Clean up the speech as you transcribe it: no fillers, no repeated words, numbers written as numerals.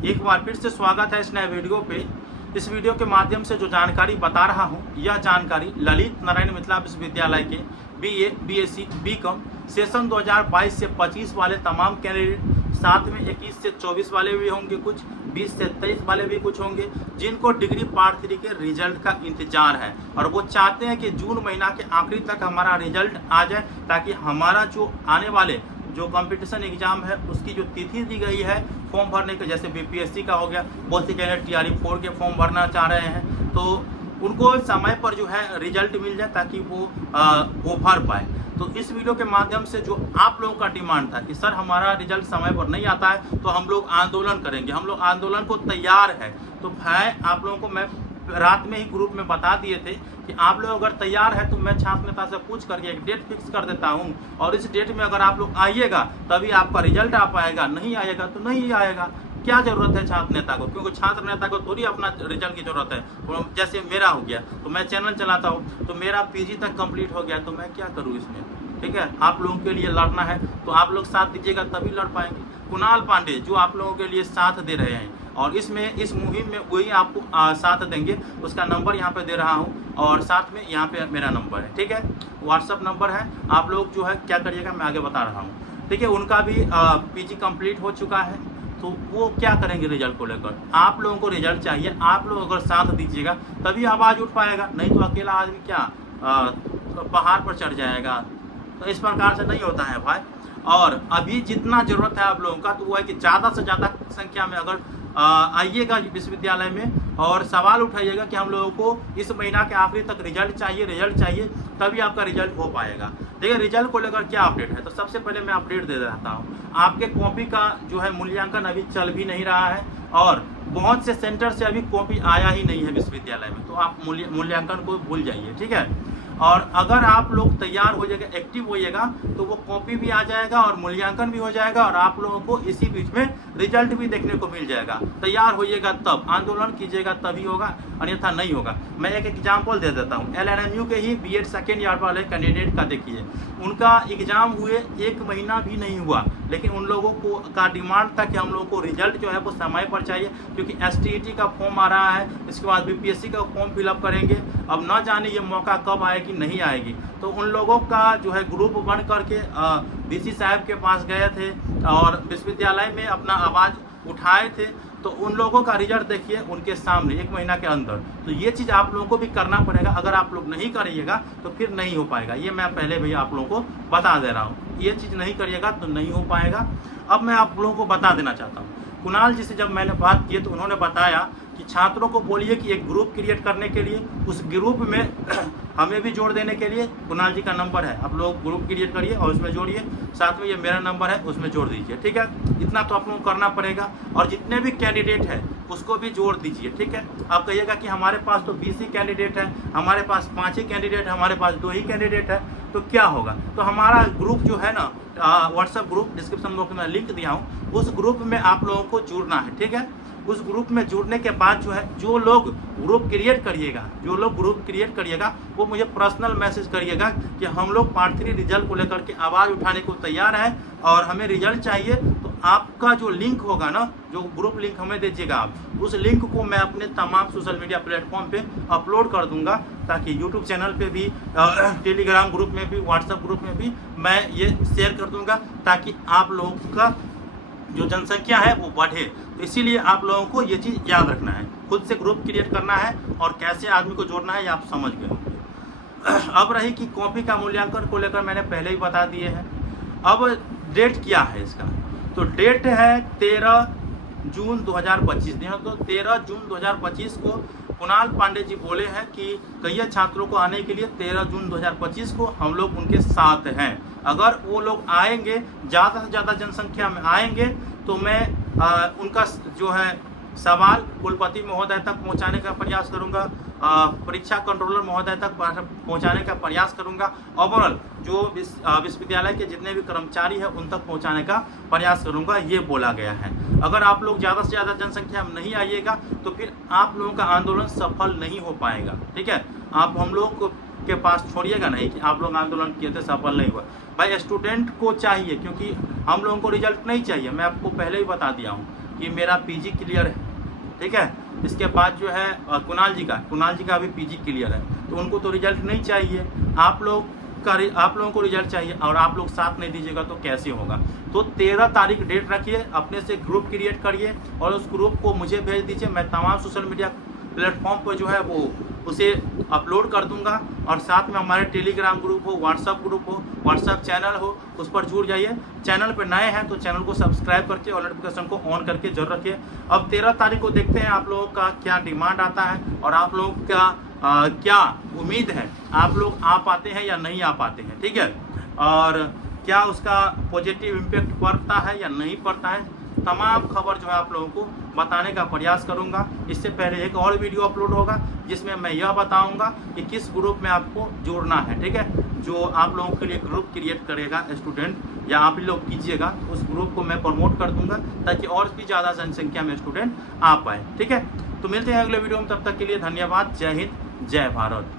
एक बार फिर से स्वागत है इस नए वीडियो पे। इस वीडियो के माध्यम से जो जानकारी बता रहा हूँ, यह जानकारी ललित नारायण मिथिला विश्वविद्यालय के BA, BSc, BCom सेशन 2022 से 25 वाले तमाम कैंडिडेट, साथ में 21 से 24 वाले भी होंगे, कुछ 20 से 23 वाले भी कुछ होंगे, जिनको डिग्री पार्ट 3 के रिजल्ट का इंतजार है और वो चाहते हैं कि जून महीना के आखिरी तक हमारा रिजल्ट आ जाए, ताकि हमारा जो आने वाले जो कंपटीशन एग्जाम है उसकी जो तिथि दी गई है फॉर्म भरने के, जैसे BPSC का हो गया, बहुत से कैंडिडेट TRE4 के फॉर्म भरना चाह रहे हैं, तो उनको समय पर जो है रिजल्ट मिल जाए ताकि वो भर पाए। तो इस वीडियो के माध्यम से जो आप लोगों का डिमांड था कि सर हमारा रिजल्ट समय पर नहीं आता है तो हम लोग आंदोलन करेंगे, हम लोग आंदोलन को तैयार है, तो भाई आप लोगों को मैं रात में ही ग्रुप में बता दिए थे कि आप लोग अगर तैयार है तो मैं छात्र नेता से पूछ करके एक डेट फिक्स कर देता हूं, और इस डेट में अगर आप लोग आइएगा तभी आपका रिजल्ट आ पाएगा, नहीं आएगा तो नहीं आएगा। क्या जरूरत है छात्र नेता को, क्योंकि छात्र नेता को थोड़ी अपना रिजल्ट की जरूरत है। जैसे मेरा हो गया तो मैं चैनल चलाता हूँ, तो मेरा PG तक कंप्लीट हो गया, तो मैं क्या करूँ इसमें, ठीक है। आप लोगों के लिए लड़ना है तो आप लोग साथ दीजिएगा तभी लड़ पाएंगे। कुणाल पांडे जो आप लोगों के लिए साथ दे रहे हैं और इस मुहिम में वही आपको साथ देंगे, उसका नंबर यहाँ पे दे रहा हूँ और साथ में यहाँ पे मेरा नंबर है, ठीक है, व्हाट्सअप नंबर है। आप लोग जो है क्या करिएगा मैं आगे बता रहा हूँ, ठीक है। उनका भी PG कंप्लीट हो चुका है, तो वो क्या करेंगे रिजल्ट को लेकर। आप लोगों को रिजल्ट चाहिए, आप लोग अगर साथ दीजिएगा तभी आवाज़ उठ पाएगा, नहीं तो अकेला आदमी क्या पहाड़ पर चढ़ जाएगा। तो इस प्रकार से नहीं होता है भाई। और अभी जितना ज़रूरत है आप लोगों का तो वो है कि ज़्यादा से ज़्यादा संख्या में अगर आइएगा विश्वविद्यालय में और सवाल उठाइएगा कि हम लोगों को इस महीना के आखिरी तक रिजल्ट चाहिए, तभी आपका रिजल्ट हो पाएगा। देखिए रिजल्ट को लेकर क्या अपडेट है, तो सबसे पहले मैं अपडेट दे देता हूँ। आपके कॉपी का जो है मूल्यांकन अभी चल भी नहीं रहा है और बहुत से सेंटर से अभी कॉपी आया ही नहीं है विश्वविद्यालय में, तो आप मूल्यांकन को भूल जाइए, ठीक है। और अगर आप लोग तैयार हो जाएगा, एक्टिव होइएगा, तो वो कॉपी भी आ जाएगा और मूल्यांकन भी हो जाएगा और आप लोगों को इसी बीच में रिजल्ट भी देखने को मिल जाएगा। तैयार होइएगा तब, आंदोलन कीजिएगा तभी होगा, अन्यथा नहीं होगा। मैं एक एग्जाम्पल दे देता हूँ। LNMU के ही BEd सेकेंड ईयर वाले कैंडिडेट का देखिए, उनका एग्जाम हुए 1 महीना भी नहीं हुआ, लेकिन उन लोगों को का डिमांड था कि हम लोगों को रिजल्ट जो है वो समय पर चाहिए, क्योंकि STET का फॉर्म आ रहा है, इसके बाद BPSC का फॉर्म फिलअप करेंगे। अब न जाने ये मौका कब आएगी नहीं आएगी, तो उन लोगों का जो है ग्रुप बन करके DC साहब के पास गए थे और विश्वविद्यालय में अपना आवाज़ उठाए थे, तो उन लोगों का रिजल्ट देखिए उनके सामने 1 महीना के अंदर। तो ये चीज़ आप लोगों को भी करना पड़ेगा, अगर आप लोग नहीं करिएगा तो फिर नहीं हो पाएगा। ये मैं पहले भी आप लोगों को बता दे रहा हूँ, ये चीज़ नहीं करिएगा तो नहीं हो पाएगा। अब मैं आप लोगों को बता देना चाहता हूँ, कुणाल जी से जब मैंने बात की तो उन्होंने बताया कि छात्रों को बोलिए कि एक ग्रुप क्रिएट करने के लिए, उस ग्रुप में हमें भी जोड़ देने के लिए कुणाल जी का नंबर है, आप लोग ग्रुप क्रिएट करिए और उसमें जोड़िए, साथ में ये मेरा नंबर है उसमें जोड़ दीजिए, ठीक है। इतना तो आप लोगों को करना पड़ेगा और जितने भी कैंडिडेट हैं उसको भी जोड़ दीजिए, ठीक है। आप कहिएगा कि हमारे पास तो 20 ही कैंडिडेट है, हमारे पास 5 ही कैंडिडेट है, हमारे पास 2 ही कैंडिडेट है, तो क्या होगा। तो हमारा ग्रुप जो है ना, व्हाट्सएप ग्रुप डिस्क्रिप्शन बॉक्स में लिंक दिया हूँ, उस ग्रुप में आप लोगों को जुड़ना है, ठीक है। उस ग्रुप में जुड़ने के बाद जो है जो लोग ग्रुप क्रिएट करिएगा वो मुझे पर्सनल मैसेज करिएगा कि हम लोग पार्ट 3 रिजल्ट को लेकर के आवाज़ उठाने को तैयार है और हमें रिजल्ट चाहिए। तो आपका जो लिंक होगा ना, जो ग्रुप लिंक हमें दीजिएगा आप, उस लिंक को मैं अपने तमाम सोशल मीडिया प्लेटफॉर्म पे अपलोड कर दूंगा, ताकि यूट्यूब चैनल पे भी, टेलीग्राम ग्रुप में भी, व्हाट्सएप ग्रुप में भी मैं ये शेयर कर दूंगा, ताकि आप लोगों का जो जनसंख्या है वो बढ़े। तो इसीलिए आप लोगों को ये चीज़ याद रखना है, खुद से ग्रुप क्रिएट करना है और कैसे आदमी को जोड़ना है ये आप समझ गए होंगे। अब रही कि कॉपी का मूल्यांकन को लेकर मैंने पहले ही बता दिए हैं। अब डेट क्या है इसका, तो डेट है 13 जून 2025। तो 13 जून 2025 को कुणाल पांडे जी बोले हैं कि कई छात्रों को आने के लिए 13 जून 2025 को हम लोग उनके साथ हैं। अगर वो लोग आएंगे, ज़्यादा से ज़्यादा जनसंख्या में आएंगे, तो मैं उनका जो है सवाल कुलपति महोदय तक पहुंचाने का प्रयास करूंगा, परीक्षा कंट्रोलर महोदय तक पहुंचाने का प्रयास करूंगा, ओवरऑल जो विश्वविद्यालय के जितने भी कर्मचारी हैं उन तक पहुंचाने का प्रयास करूंगा, ये बोला गया है। अगर आप लोग ज़्यादा से ज़्यादा जनसंख्या में नहीं आइएगा तो फिर आप लोगों का आंदोलन सफल नहीं हो पाएगा, ठीक है। आप हम लोग के पास छोड़िएगा नहीं कि आप लोग आंदोलन किए थे सफल नहीं हुआ। भाई स्टूडेंट को चाहिए, क्योंकि हम लोगों को रिजल्ट नहीं चाहिए, मैं आपको पहले ही बता दिया हूँ। कि मेरा पीजी क्लियर है, ठीक है। इसके बाद जो है कुणाल जी का अभी पीजी क्लियर है, तो उनको तो रिजल्ट नहीं चाहिए, आप लोगों को रिजल्ट चाहिए और आप लोग साथ नहीं दीजिएगा तो कैसे होगा। तो 13 तारीख डेट रखिए, अपने से ग्रुप क्रिएट करिए और उस ग्रुप को मुझे भेज दीजिए। मैं तमाम सोशल मीडिया प्लेटफॉर्म पर जो है वो उसे अपलोड कर दूंगा और साथ में हमारे टेलीग्राम ग्रुप हो, व्हाट्सअप ग्रुप हो, व्हाट्सअप चैनल हो, उस पर जुड़ जाइए। चैनल पर नए हैं तो चैनल को सब्सक्राइब करके और नोटिफिकेशन को ऑन करके जरूर रखिए। अब 13 तारीख को देखते हैं आप लोगों का क्या डिमांड आता है और आप लोगों का क्या उम्मीद है, आप लोग आ पाते हैं या नहीं आ पाते हैं, ठीक है, और क्या उसका पॉजिटिव इम्पैक्ट पड़ता है या नहीं पड़ता है। तमाम खबर जो है आप लोगों को बताने का प्रयास करूंगा। इससे पहले एक और वीडियो अपलोड होगा जिसमें मैं यह बताऊंगा कि किस ग्रुप में आपको जोड़ना है, ठीक है, जो आप लोगों के लिए ग्रुप क्रिएट करेगा स्टूडेंट या आप लोग कीजिएगा, उस ग्रुप को मैं प्रमोट कर दूंगा ताकि और भी ज़्यादा जनसंख्या में स्टूडेंट आ पाए, ठीक है। तो मिलते हैं अगले वीडियो में, तब तक के लिए धन्यवाद। जय हिंद, जय भारत।